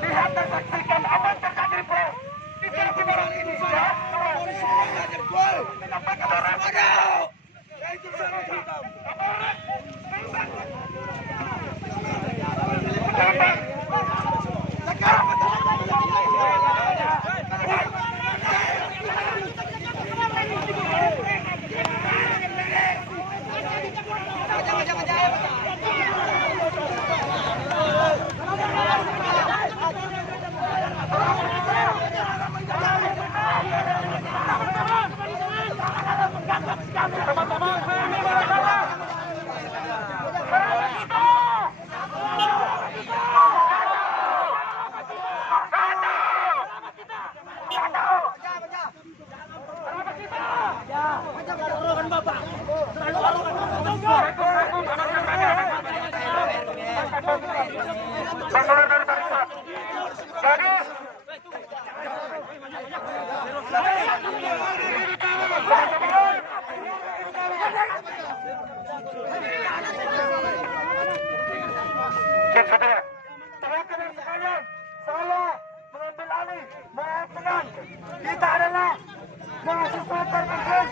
Lihat dan saksikan apa yang terjadi, bro. Tidak sebarang ini. Kita adalah mahasiswa terpilih.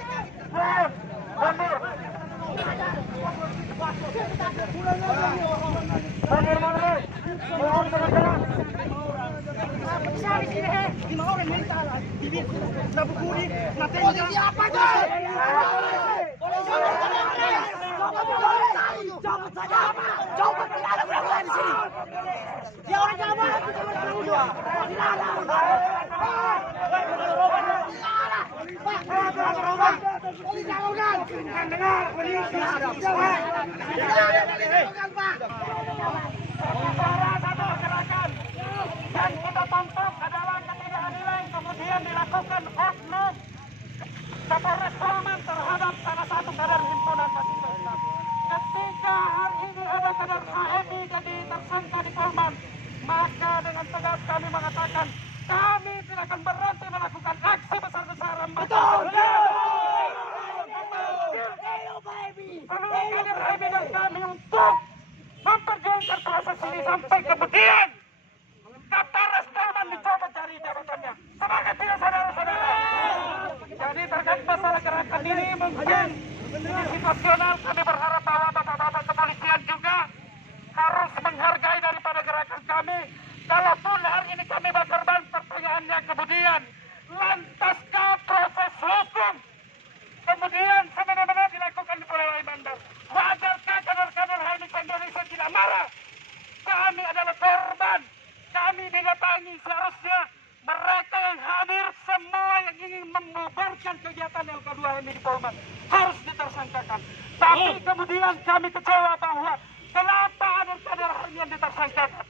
Dan kita tangkap adalah ketidakadilan kemudian dilakukan oknum Kapolres Polman terhadap salah satu kader himpunan mahasiswa Islam. Ketika hari ini ada kader HMI jadi tersangka di Polman, maka dengan tegas kami mengatakan kami tidak akan berhenti melakukan aksi besar-besaran. Betul. Perlu kader HMI dan kami untuk memperjuangkan proses ini sampai kemudian Kapolres Polman dicopot dari jabatannya. Semangat ya saudara-saudara. Jadi terkait masalah gerakan ini mungkin situasional, kami berharap bahwa bapak-bapak kepolisian juga harus menghargai daripada gerakan kami. Kalaupun hari ini kami berkorban, pertanyaannya kemudian lantaskah proses hukum kemudian sebenarnya dilakukan di Pulau Bandar? Wajarkah kader-kader HMI Indonesia tidak marah? Kami adalah korban. Kami didatangi, seharusnya mereka yang hadir semua yang ingin membubarkan kegiatan LK2 ini di Polman harus ditersangkakan. Tapi kemudian kami kecewa bahwa kenapa ada kader HMI yang ditersangkakan.